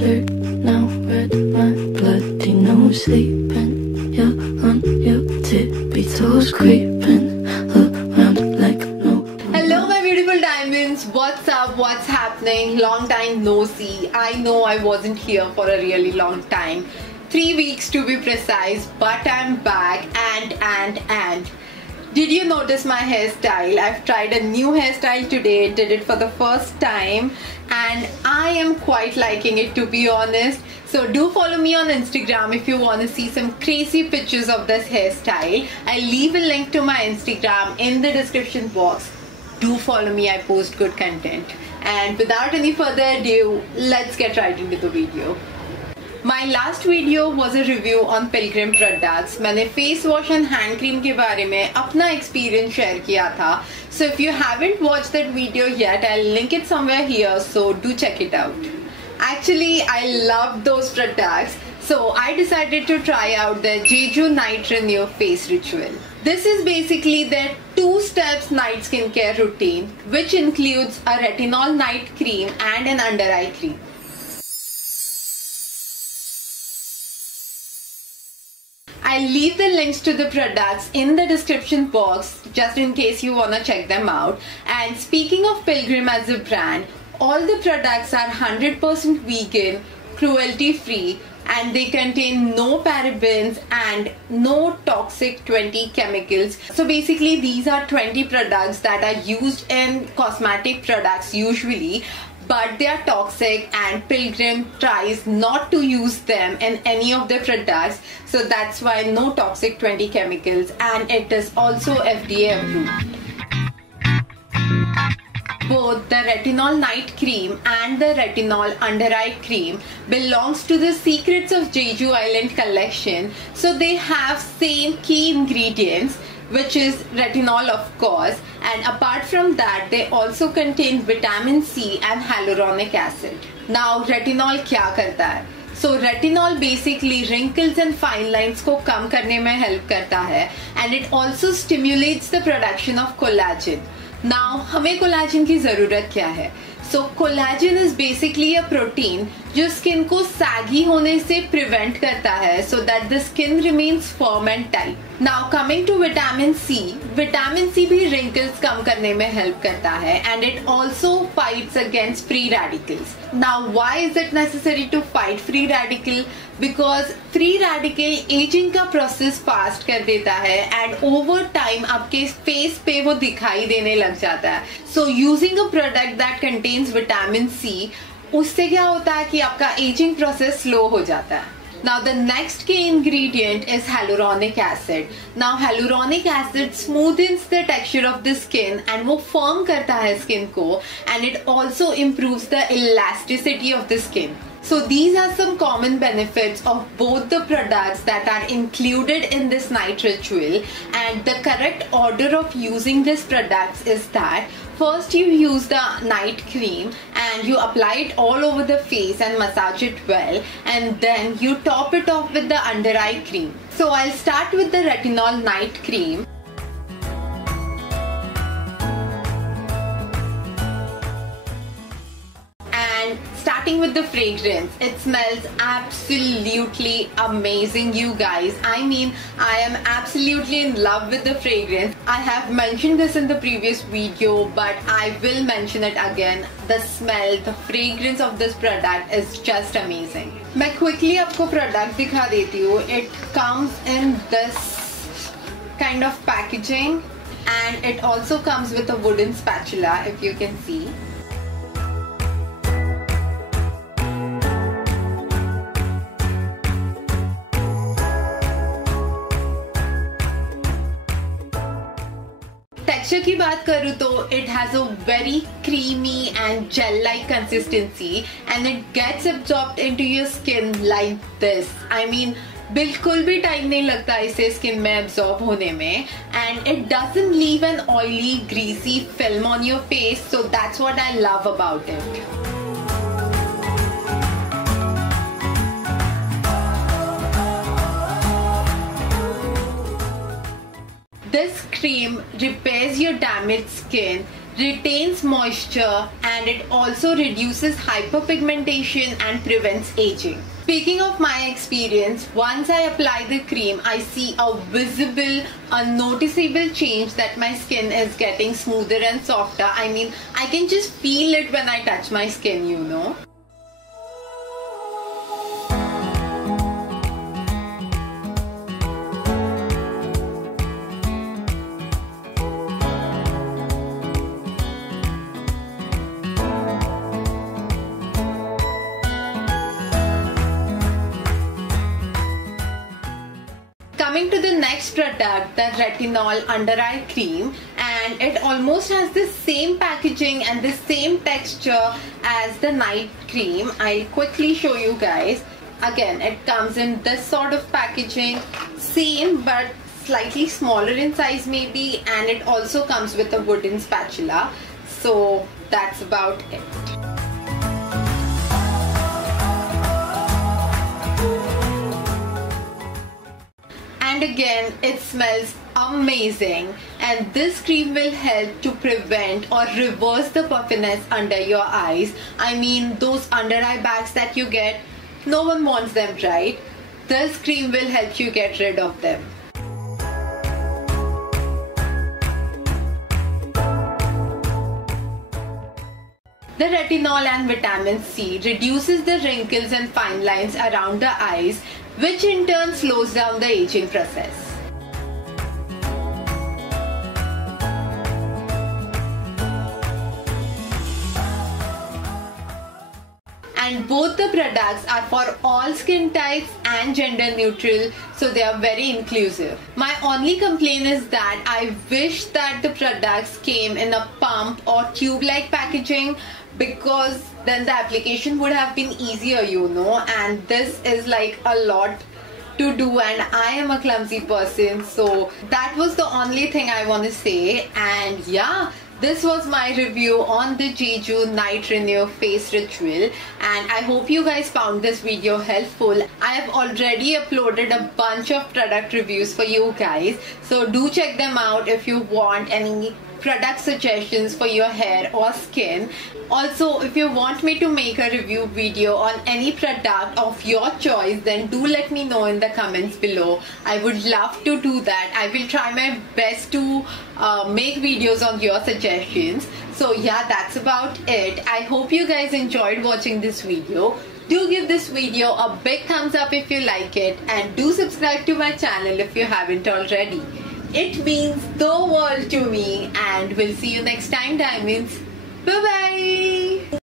shirt now red, my bloody nose sleeping. You're on your tippy toes creeping around like no. Hello my beautiful diamonds, what's up, what's happening? Long time no see. I know I wasn't here for a really long time, 3 weeks to be precise, but I'm back. And did you notice my hairstyle? I've tried a new hairstyle today, did it for the first time, and I am quite liking it, to be honest. So do follow me on Instagram if you want to see some crazy pictures of this hairstyle. I'll leave a link to my Instagram in the description box. Do follow me, I post good content. And without any further ado, let's get right into the video. My last video was a review on Pilgrim products. मैंने face wash and hand cream के बारे में अपना experience share किया था. So if you haven't watched that video yet, I'll link it somewhere here, so do check it out. Actually, I love those products, so I decided to try out the Jeju Night Renew Face Ritual. This is basically their 2-step night skincare routine, which includes a retinol night cream and an under eye cream. I'll leave the links to the products in the description box just in case you wanna check them out. And speaking of Pilgrim as a brand, all the products are 100% vegan, cruelty free, and they contain no parabens and no toxic 20 chemicals. So basically these are 20 products that are used in cosmetic products usually, but they are toxic and Pilgrim tries not to use them in any of their products, so that's why no toxic 20 chemicals, and it is also FDA approved. Both the retinol night cream and the retinol under eye cream belongs to the Secrets of Jeju Island collection, so they have same key ingredients, which is retinol of course, and apart from that they also contain vitamin C and hyaluronic acid. Now retinol क्या करता है? So retinol basically wrinkles and fine lines को कम करने में help करता है, and it also stimulates the production of collagen. Now हमें collagen की ज़रूरत क्या है? So collagen is basically a protein जो skin को saggy होने से prevent करता है, so that the skin remains firm and tight. Now coming to vitamin C भी wrinkles कम करने में help करता है, and it also fights against free radicals. Now why is it necessary to fight free radical? Because free radical aging का process fast कर देता है and over time आपके face पे वो दिखाई देने लग जाता है. So using a product that contains vitamin C, उससे क्या होता है कि आपका aging process slow हो जाता है. Now the next key ingredient is hyaluronic acid. Now hyaluronic acid smoothens the texture of the skin and वो firm करता है skin को, and it also improves the elasticity of the skin. So these are some common benefits of both the products that are included in this night ritual, and the correct order of using these products is that first you use the night cream and you apply it all over the face and massage it well, and then you top it off with the under eye cream. So I'll start with the retinol night cream. Starting with the fragrance, it smells absolutely amazing, you guys. I mean, I am absolutely in love with the fragrance. I have mentioned this in the previous video, but I will mention it again. The smell, the fragrance of this product is just amazing. मैं quickly आपको product दिखा देती हूँ. It comes in this kind of packaging, and it also comes with a wooden spatula, if you can see. Texture की बात करूँ तो it has a very creamy and gel-like consistency, and it gets absorbed into your skin like this. I mean, बिल्कुल भी time नहीं लगता इसे skin में absorb होने में, and it doesn't leave an oily, greasy film on your face, so that's what I love about it. This cream repairs your damaged skin, retains moisture, and it also reduces hyperpigmentation and prevents aging. Speaking of my experience, once I apply the cream, I see a visible, a noticeable change that my skin is getting smoother and softer. I mean, I can just feel it when I touch my skin, you know. Coming to the next product, the Retinol Under Eye Cream, and it almost has the same packaging and the same texture as the night cream. I'll quickly show you guys. Again, it comes in this sort of packaging, same but slightly smaller in size maybe, and it also comes with a wooden spatula. So that's about it. And again, it smells amazing, and this cream will help to prevent or reverse the puffiness under your eyes. I mean, those under eye bags that you get, no one wants them, right? This cream will help you get rid of them. The retinol and vitamin C reduces the wrinkles and fine lines around the eyes, which in turn slows down the aging process. And both the products are for all skin types and gender neutral, so they are very inclusive. My only complaint is that I wish that the products came in a pump or tube-like packaging, because then the application would have been easier, you know, and this is like a lot to do, and I am a clumsy person, so that was the only thing I want to say. And yeah, this was my review on the Jeju Night Renew Face Ritual, and I hope you guys found this video helpful. I have already uploaded a bunch of product reviews for you guys, so do check them out if you want any product suggestions for your hair or skin. Also, if you want me to make a review video on any product of your choice, then do let me know in the comments below. I would love to do that. I will try my best to make videos on your suggestions. So yeah, that's about it. I hope you guys enjoyed watching this video. Do give this video a big thumbs up if you like it, and do subscribe to my channel if you haven't already. It means the world to me, and we'll see you next time, diamonds. Bye bye.